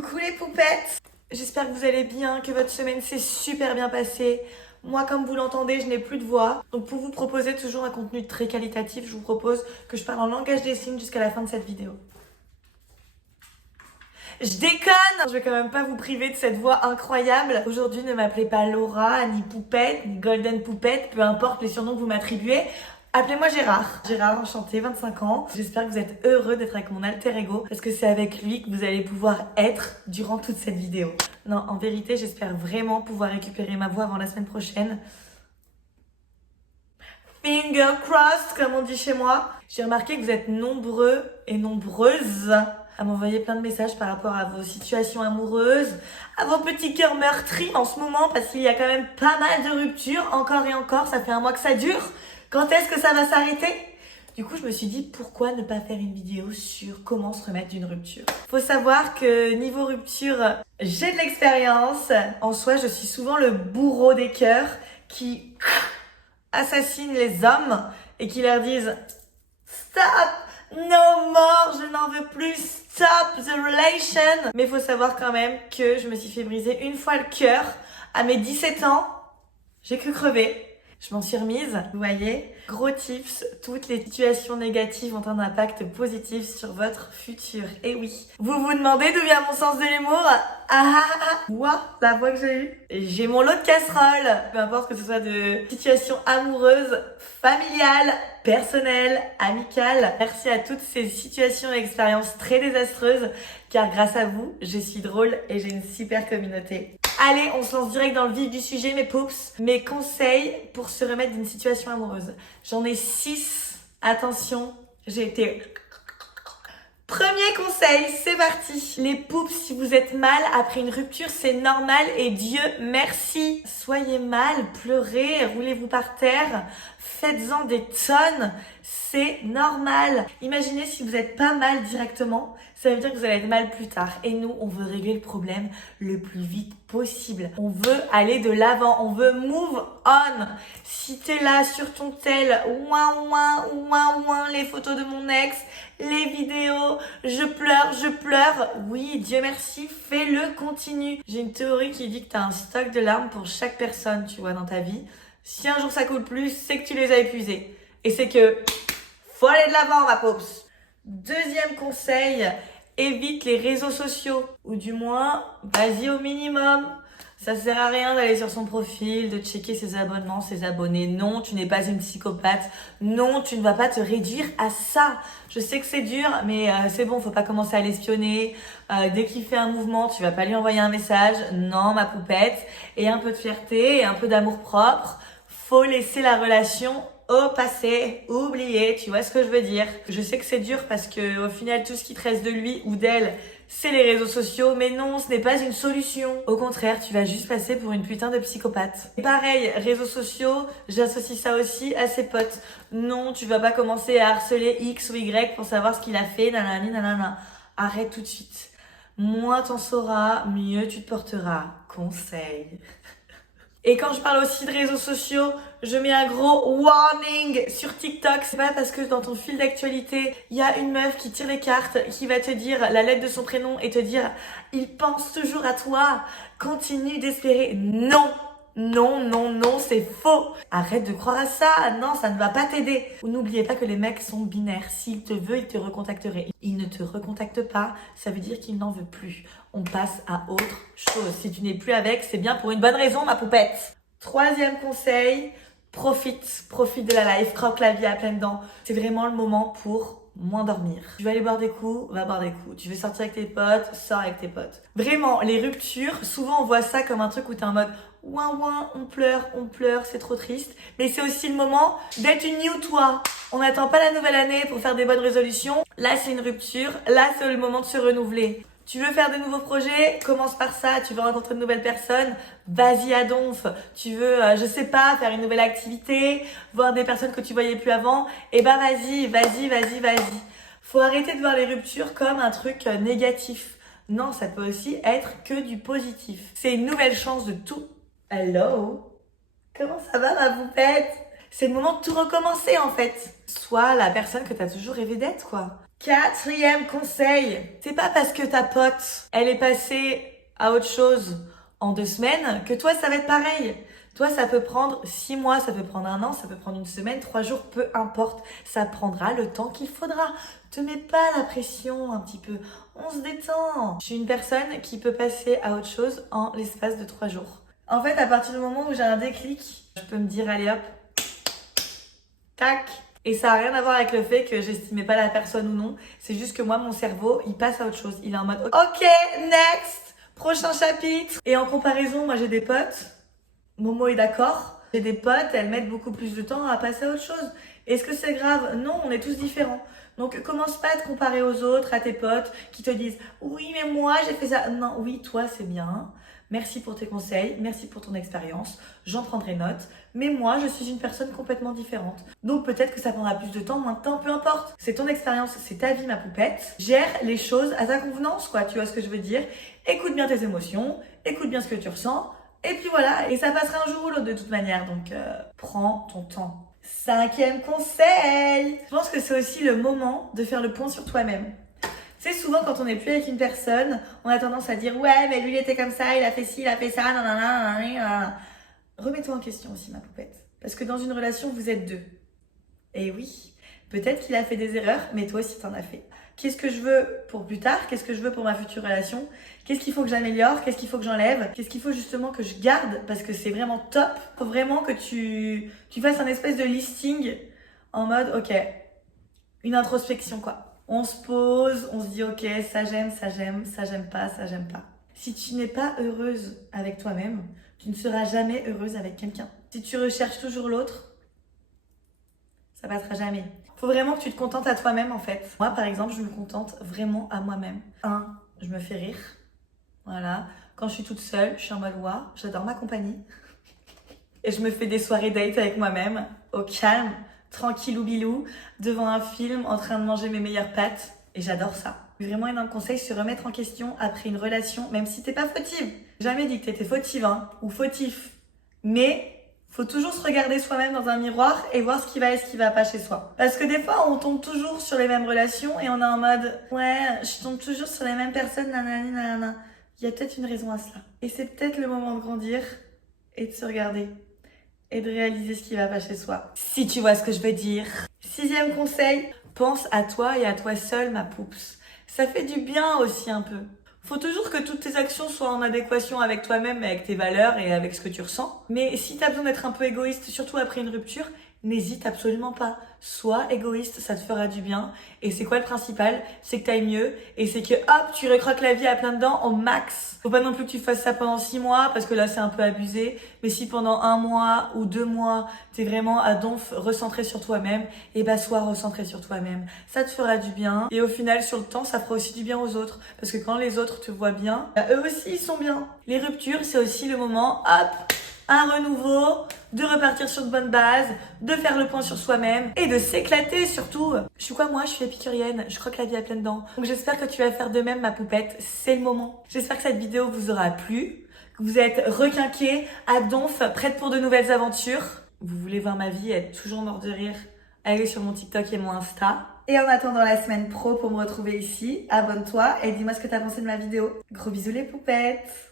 Coucou les poupettes! J'espère que vous allez bien, que votre semaine s'est super bien passée. Moi, comme vous l'entendez, je n'ai plus de voix. Donc pour vous proposer toujours un contenu très qualitatif, je vous propose que je parle en langage des signes jusqu'à la fin de cette vidéo. Je déconne! Je vais quand même pas vous priver de cette voix incroyable. Aujourd'hui, ne m'appelez pas Laura, ni Poupette, ni Golden Poupette, peu importe les surnoms que vous m'attribuez. Appelez-moi Gérard. Gérard, enchanté, 25 ans. J'espère que vous êtes heureux d'être avec mon alter ego parce que c'est avec lui que vous allez pouvoir être durant toute cette vidéo. Non, en vérité, j'espère vraiment pouvoir récupérer ma voix avant la semaine prochaine. Finger crossed, comme on dit chez moi. J'ai remarqué que vous êtes nombreux et nombreuses à m'envoyer plein de messages par rapport à vos situations amoureuses, à vos petits cœurs meurtris en ce moment, parce qu'il y a quand même pas mal de ruptures, encore et encore, ça fait un mois que ça dure. Quand est-ce que ça va s'arrêter? Du coup, je me suis dit, pourquoi ne pas faire une vidéo sur comment se remettre d'une rupture? Faut savoir que niveau rupture, j'ai de l'expérience. En soi, je suis souvent le bourreau des cœurs qui assassine les hommes et qui leur disent « Stop! No more! Je n'en veux plus! Stop the relation! » Mais il faut savoir quand même que je me suis fait briser une fois le cœur. À mes 17 ans, j'ai cru crever. Je m'en suis remise, vous voyez. Gros tips, toutes les situations négatives ont un impact positif sur votre futur. Et oui. Vous vous demandez d'où vient mon sens de l'humour? Moi, la voix que j'ai eue. J'ai mon lot de casseroles. Peu importe que ce soit de situations amoureuses, familiales, personnelles, amicales. Merci à toutes ces situations et expériences très désastreuses, car grâce à vous, je suis drôle et j'ai une super communauté. Allez, on se lance direct dans le vif du sujet, mes poups. Mes conseils pour se remettre d'une situation amoureuse. J'en ai 6. Attention, j'ai été... Premier conseil, c'est parti. Les poups, si vous êtes mal après une rupture, c'est normal et Dieu merci. Soyez mal, pleurez, roulez-vous par terre, faites-en des tonnes, c'est normal. Imaginez si vous êtes pas mal directement, ça veut dire que vous allez être mal plus tard. Et nous, on veut régler le problème le plus vite possible. On veut aller de l'avant, on veut move on. Si t'es là sur ton tel, les photos de mon ex, les vidéos, je pleure. Oui, Dieu merci, fais-le, continue. J'ai une théorie qui dit que t'as un stock de larmes pour chaque personne, tu vois, dans ta vie. Si un jour ça coule plus, c'est que tu les as épuisées. Et c'est que faut aller de l'avant, ma pops. Deuxième conseil, évite les réseaux sociaux. Ou du moins, vas-y au minimum. Ça sert à rien d'aller sur son profil, de checker ses abonnements, ses abonnés. Non, tu n'es pas une psychopathe. Non, tu ne vas pas te réduire à ça. Je sais que c'est dur, mais c'est bon, faut pas commencer à l'espionner. Dès qu'il fait un mouvement, tu vas pas lui envoyer un message. Non, ma poupette. Et un peu de fierté et un peu d'amour propre. Faut laisser la relation au passé, oublier, tu vois ce que je veux dire. Je sais que c'est dur parce que au final, tout ce qui te reste de lui ou d'elle, c'est les réseaux sociaux, mais non, ce n'est pas une solution. Au contraire, tu vas juste passer pour une putain de psychopathe. Et pareil, réseaux sociaux, j'associe ça aussi à ses potes. Non, tu vas pas commencer à harceler X ou Y pour savoir ce qu'il a fait, nanana. Arrête tout de suite. Moins t'en sauras, mieux tu te porteras. Conseil. Et quand je parle aussi de réseaux sociaux, je mets un gros warning sur TikTok. C'est pas parce que dans ton fil d'actualité, il y a une meuf qui tire les cartes, qui va te dire la lettre de son prénom et te dire « Il pense toujours à toi, continue d'espérer. » Non, c'est faux. Arrête de croire à ça. Non, ça ne va pas t'aider. N'oubliez pas que les mecs sont binaires. S'il te veut, il te recontacterait. Il ne te recontacte pas, ça veut dire qu'il n'en veut plus. On passe à autre chose. Si tu n'es plus avec, c'est bien pour une bonne raison, ma poupette. Troisième conseil, profite de la life, croque la vie à pleines dents. C'est vraiment le moment pour moins dormir. Tu veux aller boire des coups, va boire des coups. Tu veux sortir avec tes potes, sors avec tes potes. Vraiment, les ruptures, souvent on voit ça comme un truc où t'es en mode on pleure, c'est trop triste. Mais c'est aussi le moment d'être une new toi. On n'attend pas la nouvelle année pour faire des bonnes résolutions. Là, c'est une rupture. Là, c'est le moment de se renouveler. Tu veux faire de nouveaux projets? Commence par ça. Tu veux rencontrer de nouvelles personnes? Vas-y à donf. Tu veux, je sais pas, faire une nouvelle activité, voir des personnes que tu voyais plus avant? Eh ben vas-y. Faut arrêter de voir les ruptures comme un truc négatif. Non, ça peut aussi être que du positif. C'est une nouvelle chance de tout. Hello? Comment ça va, ma poupette? C'est le moment de tout recommencer, en fait. Sois la personne que t'as toujours rêvé d'être, quoi. 4e conseil, c'est pas parce que ta pote, elle est passée à autre chose en 2 semaines que toi, ça va être pareil. Toi, ça peut prendre 6 mois, ça peut prendre 1 an, ça peut prendre 1 semaine, 3 jours, peu importe. Ça prendra le temps qu'il faudra. Te mets pas la pression un petit peu. On se détend. Je suis une personne qui peut passer à autre chose en l'espace de 3 jours. En fait, à partir du moment où j'ai un déclic, je peux me dire, allez hop, tac. Et ça n'a rien à voir avec le fait que j'estimais pas la personne ou non. C'est juste que moi, mon cerveau, il passe à autre chose. Il est en mode, ok, next, prochain chapitre. Et en comparaison, moi, j'ai des potes. Momo est d'accord. J'ai des potes, elles mettent beaucoup plus de temps à passer à autre chose. Est-ce que c'est grave? Non, on est tous différents. Donc, commence pas à te comparer aux autres, à tes potes qui te disent « Oui, mais moi, j'ai fait ça. » Non, oui, toi, c'est bien. Merci pour tes conseils, merci pour ton expérience. J'en prendrai note. Mais moi, je suis une personne complètement différente. Donc, peut-être que ça prendra plus de temps, moins de temps, peu importe. C'est ton expérience, c'est ta vie, ma poupette. Gère les choses à ta convenance, quoi. Tu vois ce que je veux dire? Écoute bien tes émotions, écoute bien ce que tu ressens. Et puis voilà, et ça passera un jour ou l'autre de toute manière, donc prends ton temps. 5e conseil, je pense que c'est aussi le moment de faire le point sur toi-même. Tu sais, souvent quand on n'est plus avec une personne, on a tendance à dire « Ouais, mais lui il était comme ça, il a fait ci, il a fait ça, nanana, nanana. » Remets-toi en question aussi, ma poupette. Parce que dans une relation, vous êtes 2. Et oui, peut-être qu'il a fait des erreurs, mais toi aussi t'en as fait. Qu'est-ce que je veux pour plus tard? Qu'est-ce que je veux pour ma future relation? Qu'est-ce qu'il faut que j'améliore? Qu'est-ce qu'il faut que j'enlève? Qu'est-ce qu'il faut justement que je garde? Parce que c'est vraiment top. Faut vraiment que tu fasses un espèce de listing en mode, ok, une introspection quoi. On se pose, on se dit, ok, ça j'aime, ça j'aime, ça j'aime pas, ça j'aime pas. Si tu n'es pas heureuse avec toi-même, tu ne seras jamais heureuse avec quelqu'un. Si tu recherches toujours l'autre, ça passera jamais. Faut vraiment que tu te contentes à toi-même en fait. Moi par exemple, je me contente vraiment à moi-même. Je me fais rire. Voilà. Quand je suis toute seule, je suis en mode waouh, j'adore ma compagnie. Et je me fais des soirées date avec moi-même, au calme, tranquillou bilou, devant un film, en train de manger mes meilleures pâtes. Et j'adore ça. Vraiment énorme conseil, se remettre en question après une relation, même si t'es pas fautive. Jamais dit que t'étais fautive, ou fautif. Mais faut toujours se regarder soi-même dans un miroir et voir ce qui va et ce qui va pas chez soi. Parce que des fois, on tombe toujours sur les mêmes relations et on est en mode « Ouais, je tombe toujours sur les mêmes personnes, nanani, nanana. » Il y a peut-être une raison à cela. Et c'est peut-être le moment de grandir et de se regarder et de réaliser ce qui va pas chez soi. Si tu vois ce que je veux dire. 6e conseil, pense à toi et à toi seul, ma poups. Ça fait du bien aussi un peu. Faut toujours que toutes tes actions soient en adéquation avec toi-même, avec tes valeurs et avec ce que tu ressens. Mais si t'as besoin d'être un peu égoïste, surtout après une rupture, n'hésite absolument pas. Sois égoïste, ça te fera du bien. Et c'est quoi le principal? C'est que t'ailles mieux. Et c'est que hop, tu recroques la vie à plein dedans au max. Faut pas non plus que tu fasses ça pendant 6 mois, parce que là c'est un peu abusé. Mais si pendant 1 mois ou 2 mois, t'es vraiment à donf recentré sur toi-même, et bah sois recentré sur toi-même. Ça te fera du bien. Et au final, sur le temps, ça fera aussi du bien aux autres. Parce que quand les autres te voient bien, bah, eux aussi ils sont bien. Les ruptures, c'est aussi le moment, hop, un renouveau, de repartir sur de bonnes bases, de faire le point sur soi-même et de s'éclater surtout. Je suis quoi moi? Je suis épicurienne, je croque la vie à pleines dents. Donc j'espère que tu vas faire de même ma poupette, c'est le moment. J'espère que cette vidéo vous aura plu, que vous êtes requinqués, à donf, prêtes pour de nouvelles aventures. Vous voulez voir ma vie, être toujours mort de rire, allez sur mon TikTok et mon Insta. Et en attendant la semaine pro pour me retrouver ici, abonne-toi et dis-moi ce que t'as pensé de ma vidéo. Gros bisous les poupettes!